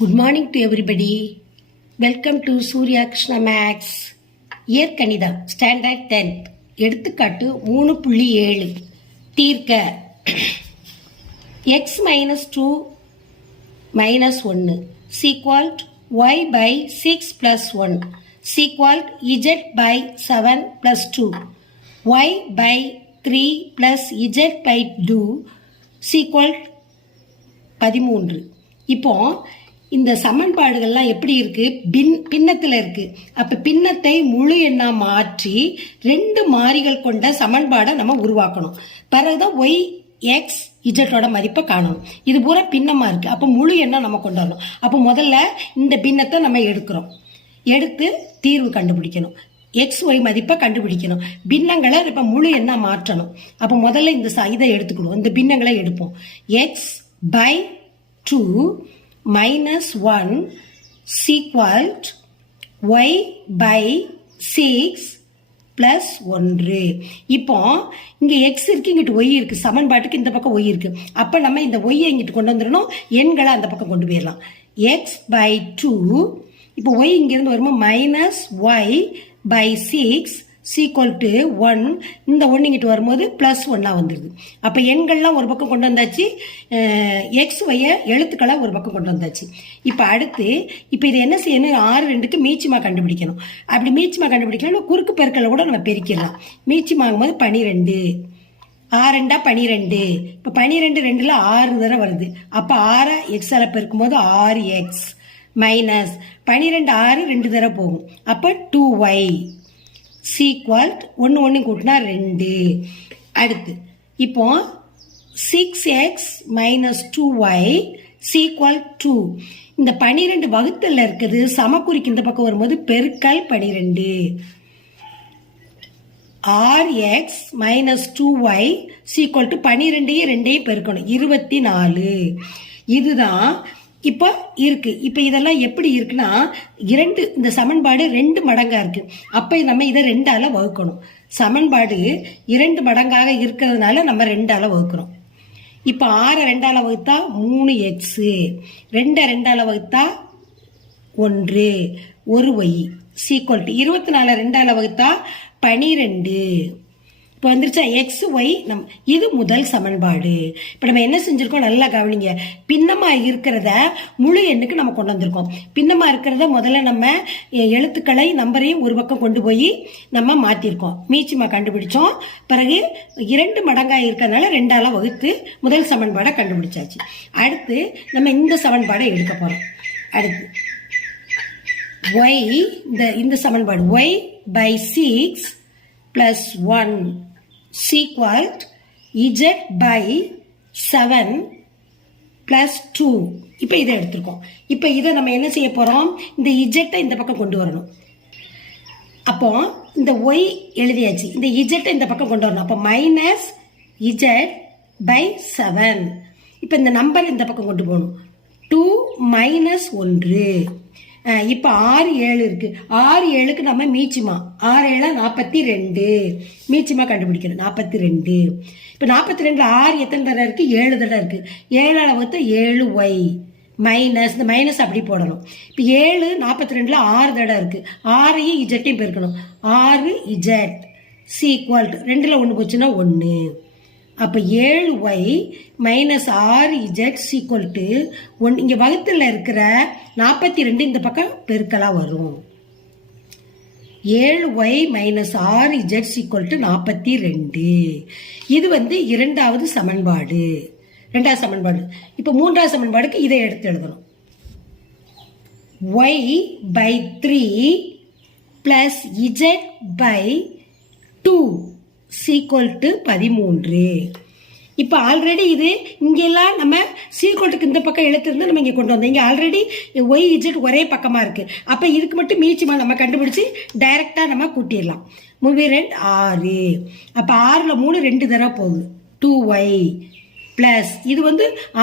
Good morning to everybody. Welcome to Surya Krishna Max. இயற்கணிதம் standard 10th. எடுத்துக்காட்டு 3.7 தீர்க்க x minus 2 minus 1 equal y by 6 plus 1 equal z by 7 plus 2 y by 3 plus z by 2 equal 13. இப்போ இந்த சமன்பாடுகள்லாம் எப்படி இருக்கு? பின்னத்தில் இருக்கு. அப்ப பின்னத்தை முழு எண்ணா மாற்றி 2 மாறிகள் கொண்ட சமன்பாடை நம்ம உருவாக்கணும். பிறகுதான் ஒய் எக்ஸ் இஜட்டோட மதிப்பை காணணும். இது பூரா பின்னமா இருக்கு. அப்ப முழு எண்ணா நம்ம கொண்டு வரணும். அப்ப முதல்ல இந்த பின்னத்தை நம்ம எடுக்கிறோம். எடுத்து தீர்வு கண்டுபிடிக்கணும். எக்ஸ் ஒய் மதிப்பை கண்டுபிடிக்கணும். பின்னங்களை இப்ப முழு எண்ணா மாற்றணும். அப்ப முதல்ல இந்த இதை எடுத்துக்கணும். இந்த பின்னங்களை எடுப்போம். X by 2 minus 1 equal y by 6 plus 1. இப்போ இங்க x இருக்கு, இங்கிட்டு y இருக்கு. சமன்பாட்டுக்கு இந்த பக்கம் y இருக்கு. அப்ப நம்ம இந்த y இங்கிட்டு கொண்டு வந்துடணும். எண்களை அந்த பக்கம் கொண்டு போயிடலாம். x by 2 இப்போ y இங்கிருந்து வரும்போது minus y by 6 equal to 1. இந்த 1 இங்கிட்டு வரும்போது பிளஸ் 1 வந்துருது. அப்ப எண்கள்லாம் ஒரு பக்கம் கொண்டு வந்தாச்சு. எக்ஸ் ஒய்ய எழுத்துக்களா ஒரு பக்கம் கொண்டு வந்தாச்சு. இப்ப அடுத்து இப்ப இது என்ன செய்யணும்? 6 2க்கு மீச்சிமா கண்டுபிடிக்கணும். அப்படி மீச்சிமா கண்டுபிடிக்கலாம். குறுக்கு பெருக்கலை கூட நம்ம பெருக்கிடலாம். மீச்சிமாகும் போது 12 6 2 12. இப்ப 12 2ல 6 தடவை வருது. அப்ப 6 எக்ஸால பெருக்கும் போது 6x மைனஸ் 12 6 2 தடவை போகும். அப்ப 2y சீக்வல் 1 1 கூட்டினா 2. அடுத்து இப்போ 6x மைனஸ் 2y சீக்வல் 2. இந்த 12 வகுத்தல்ல இருக்குது. சமக்குறிக்கு இந்த பக்கம் வரும்போது பெருக்கல் 12. rx minus 2y sequel to 12 2 பெருக்கணும் 24. இதுதான் இப்போ இருக்கு. இப்போ இதெல்லாம் எப்படி இருக்குன்னா இந்த சமன்பாடு 2 மடங்கா இருக்கு. அப்ப நம்ம இதை 2ஆல வகுக்கணும். சமன்பாடு 2 மடங்காக இருக்கிறதுனால நம்ம 2ஆல வகுக்கிறோம். இப்ப 6 2ஆல வகுத்தா 3x, 2 2ஆல வகுத்தா 1 1y சீக்வல் டு 24 2ஆல வகுத்தா 12. இப்போ வந்துருச்சா எக்ஸ் ஒய். இது முதல் சமன்பாடு. இப்போ நம்ம என்ன செஞ்சிருக்கோம்? நல்லா கவனிங்க. பின்னமா இருக்கிறத முழு எண்ணுக்கு நம்ம கொண்டு வந்திருக்கோம். பின்னமா இருக்கிறத முதல்ல நம்ம எழுத்துக்களை நம்பரையும் ஒரு பக்கம் கொண்டு போய் நம்ம மாத்திருக்கோம். மீச்சிமா கண்டுபிடிச்சோம். பிறகு 2 மடங்கா இருக்கிறதுனால 2ஆல வகுத்து முதல் சமன்பாடை கண்டுபிடிச்சாச்சு. அடுத்து நம்ம இந்த சமன்பாடை எடுக்க போறோம். அடுத்து ஒய் இந்த சமன்பாடு Y by 6 plus 1 equal z by 7 plus 2. இப்ப இதை எடுத்திருக்கோம். இப்ப இதை நம்ம என்ன செய்ய போறோம்? இந்த z இந்த பக்கம் கொண்டு வரணும். அப்போ இந்த y எழுதியாச்சு. இந்த z இந்த பக்கம் கொண்டு வரணும். அப்ப மைனஸ் z by 7. இப்ப இந்த நம்பர் இந்த பக்கம் கொண்டு போகணும். 2 மைனஸ் 1. இப்ப 6 7 இருக்கு. 6 7க்கு நம்ம மீச்சிமா 6 7 42 மீச்சிமா கண்டுபிடிக்கணும். 42. இப்ப 42 6 எத்தனை தடவை இருக்கு? 7 தடவை இருக்கு. 7ஆல வகுத்தா 7y மைனஸ் இந்த மைனஸ் அப்படி போடணும். இப்ப 7 42ல 6 தடவை இருக்கு. 6ஐயும் இஜட்டையும் பெருக்கணும். 6z சீக்வல் 2ல 1 போச்சுன்னா 1. அப்ப 7y minus 6z sequel to 1. இங்க வகுத்துல இருக்கிற 42 இந்த பக்கம் பெருக்கலா வரும். 7y minus 6z sequel to 42. இது இரண்டாவது சமன்பாடு. இப்ப மூன்றாவது சமன்பாடுக்கு இதை எடுத்து எழுதணும். y by 3 plus z by 2 is equal to 13. இப்ப ஆல்ரெடி இது இங்கெல்லாம் நம்ம சீக்வல்ட்டுக்கு இந்த பக்கம் எழுத்திருந்தா நம்ம இங்க கொண்டு வந்தோம். இங்க ஆல்ரெடி ஒய் இஜெட் ஒரே பக்கமா இருக்கு. அப்ப இதுக்கு மட்டும் மீச்சிமா நம்ம கண்டுபிடிச்சு டைரக்டா நம்ம கூட்டிடலாம். 3 6. அப்ப 6ல 3 2 தடவை போகுது. 2y பிளஸ் இது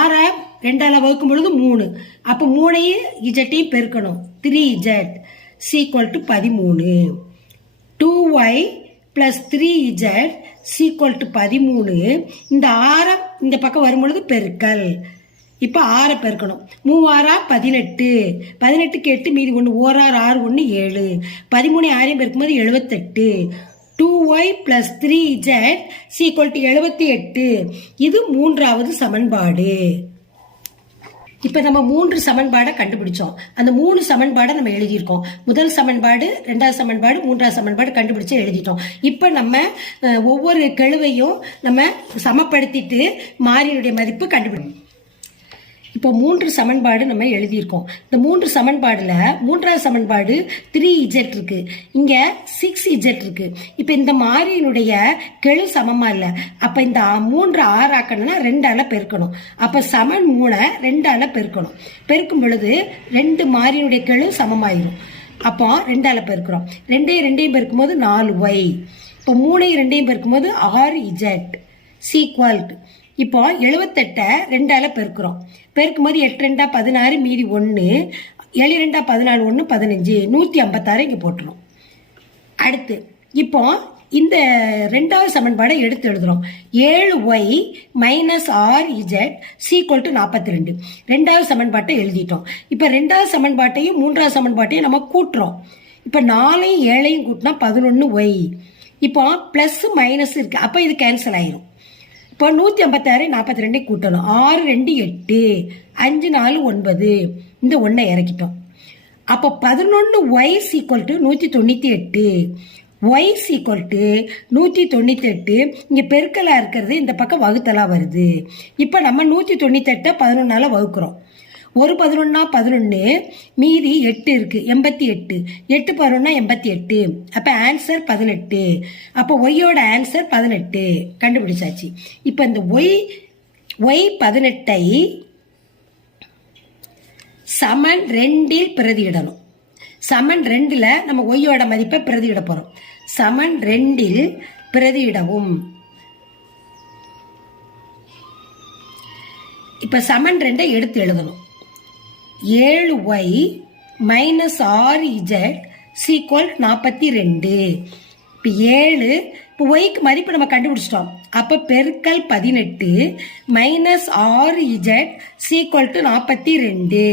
6 2ஆல வகுக்கும் பொழுது 3. அப்ப 3ஐயும் இஜெட்டையும் பெருக்கணும். 3z is equal to 13. 2y plus 3z equal to 13. இந்த ஆரம் இந்த பக்கம் வரும்பொழுது பெருக்கல் இப்போ 6 பெருக்கணும். 3 18, 18க்கு 8 மீதி 1, 1 6 1 7, 13 6 பெருக்கும்போது 78. 2y plus 3z equal to 78. இது மூன்றாவது சமன்பாடு. இப்ப நம்ம 3 சமன்பாடை கண்டுபிடிச்சோம். அந்த 3 சமன்பாடை நம்ம எழுதியிருக்கோம். முதல் சமன்பாடு, இரண்டாவது சமன்பாடு, மூன்றாவது சமன்பாடு கண்டுபிடிச்சு எழுதிட்டோம். இப்ப நம்ம ஒவ்வொரு கெழுவையும் நம்ம சமப்படுத்திட்டு மாறியினுடைய மதிப்பு கண்டுபிடிக்கணும். இப்போ 3 சமன்பாடு நம்ம எழுதியிருக்கோம். இந்த 3 சமன்பாடுல மூன்றாவது சமன்பாடு 3z இருக்கு, இங்க 6z இருக்கு. இப்ப இந்த மாறியினுடைய கெழு சமமா இல்ல. அப்ப இந்த 3 6 ஆக்கணும்னா 2ஆல பெருக்கணும். அப்ப சமன் 3 2ஆல பெருக்கணும். பெருக்கும் பொழுது 2 மாறியினுடைய கெழு சமமாயிரும். அப்போ 2ஆல பெருக்கிறோம். 2 பெருக்கும் போது 4y. இப்போ 3 2 பெருக்கும் போது 6z சீக்வல். இப்போ 78 2ஆல பெருக்கிறோம். பெருக்கும் போது 8 2 16 மீதி 1, 7 2 14 1 15, 156 இங்க போட்டுரும். அடுத்து இப்போ இந்த ரெண்டாவது சமன்பாடை எடுத்து எழுதுறோம். 7y minus 6z sequel to 42. ரெண்டாவது சமன்பாட்டை எழுதிட்டோம். இப்ப ரெண்டாவது சமன்பாட்டையும் மூன்றாவது சமன்பாட்டையும் நம்ம கூட்டுறோம். இப்ப 4ஐயும் 7ஐயும் கூட்டினா 11y. இப்போ பிளஸ் மைனஸ் இருக்கு, அப்ப இது கேன்சல் ஆயிரும். இப்போ 156 42 கூட்டணும். 6 2 8, 5 4 9, இந்த 1 இறக்கிட்டோம். அப்போ 11y is equal to 198, y is equal to 198. இங்க பெருக்கலா இருக்கிறது இந்த பக்கம் வகுத்தலா வருது. இப்ப நம்ம 198 11ஆல வகுக்கிறோம். ஒரு 11 11, மீதி 8 இருக்கு, 88. 8 11 88. அப்ப ஆன்சர் 18. அப்ப ஒய்யோட ஆன்சர் 18 கண்டுபிடிச்சாச்சு. இப்ப இந்த ஒய் 18ஐ சமன் 2இல் பிரதியிடணும். சமன் 2ல நம்ம ஒய்யோட மதிப்பை பிரதியிட போறோம். சமன் 2இல் பிரதியிடவும். இப்ப சமன் 2ஐ எடுத்து எழுதணும். 7y minus 6z sequel 42. இப்போ 7, இப்போ ஒய்க்கு மதிப்பு நம்ம கண்டுபிடிச்சிட்டோம். அப்போ பெருக்கல் 18 மைனஸ் 6z சீக்வல் டு 42.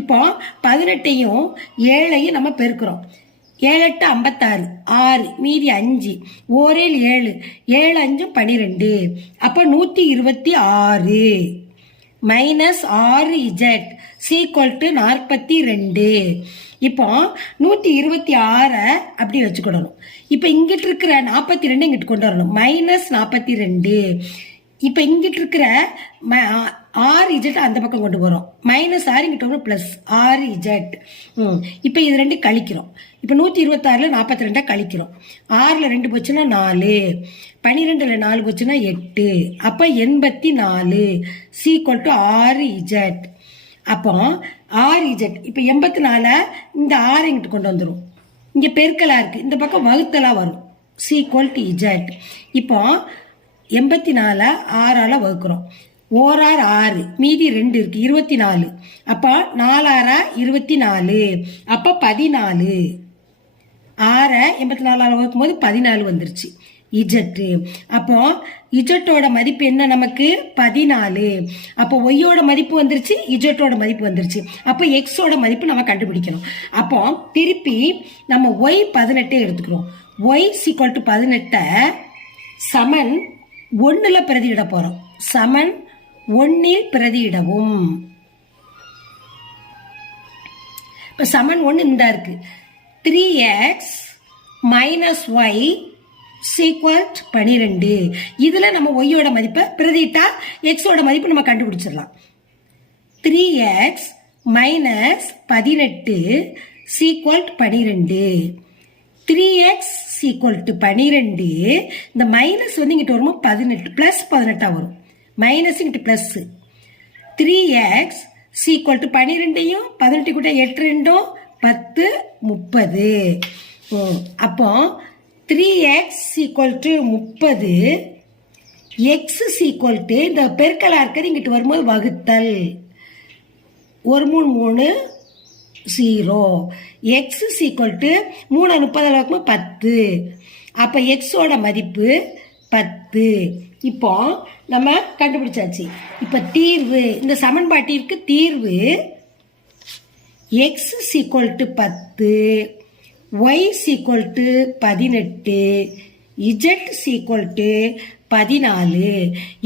இப்போ 18ஐயும் 7ஐயும் நம்ம பெருக்கிறோம். 7 8 56, 6 மீதி 5, 1 7, 7 5 12. அப்போ 126 மைனஸ் 6z சீக்வல் டு 42. இப்போ 126 அப்படி வச்சுக்கிடணும். இப்போ இங்கிட்டு இருக்கிற 42 இங்கிட்டு கொண்டு வரணும். மைனஸ் 42. இப்போ இங்கிட்டு இருக்கிற 6z அந்த பக்கம் கொண்டு வரோம். மைனஸ் 6 இங்கிட்ட வரும், பிளஸ் 6z. இப்போ இது 2 கழிக்கிறோம். இப்போ 126ல 42 கழிக்கிறோம். 6ல 2 போச்சுன்னா 4, 12ல 4 போச்சுன்னா 8. அப்ப 84 சீக்வல் டு 6z. அப்போ 6z. இப்ப 84 இந்த 6 இங்கிட்டு கொண்டு வந்துடும். இங்க பெருக்கலா இருக்கு, இந்த பக்கம் வகுத்தலா வரும். Is equal to z. இப்போ 84 6ஆல வகுக்கிறோம். 1 6, மீதி 2 இருக்கு, 24. அப்ப 4 24. அப்ப 14. 6 84ஆல வகுக்கும் போது 14 வந்துருச்சு இஜெட். அப்போ இஜெட்டோட மதிப்பு என்ன நமக்கு? 14. அப்போ ஒய்யோட மதிப்பு வந்துருச்சு, இஜெட்டோட மதிப்பு வந்துருச்சு. அப்போ எக்ஸோட மதிப்பு நம்ம கண்டுபிடிக்கணும். அப்போ திருப்பி நம்ம ஒய் 18 எடுத்துக்கிறோம். ஒய் சீக்வல் டு 18 சமன் 1ல பிரதியிட போறோம். சமன் 1இல் பிரதியிடவும். இப்ப சமன் 1 இந்த இருக்கு. 3x minus Y sequel 12. இதுல நம்ம ஒய்யோட மதிப்பை பிரதிட்டா எக்ஸோட மதிப்பு நம்ம கண்டுபிடிச்சிடலாம். 3x minus 18 sequel 12. 3x sequel 12. இந்த மைனஸ் வந்து இங்கிட்ட வரும்போது 18 பிளஸ் 18 வரும். மைனஸ் இங்கிட்ட பிளஸ். 3x சீக்வல் 12யும் 18 கூட 8 2 10 30. அப்போ 3x equal to 30, x equal to இந்த பெருக்கலா இருக்கிறது இங்கிட்டு வரும்போது வகுத்தல் 1 3 3 0. x equal to 3 30 10. அப்ப x ஓட மதிப்பு 10. இப்போ நம்ம கண்டுபிடிச்சாச்சு. இப்ப தீர்வு, இந்த சமன்பாட்டிற்கு தீர்வு x = 10, y = 18, z = 14.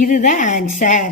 இதுதான் ஆன்சர்.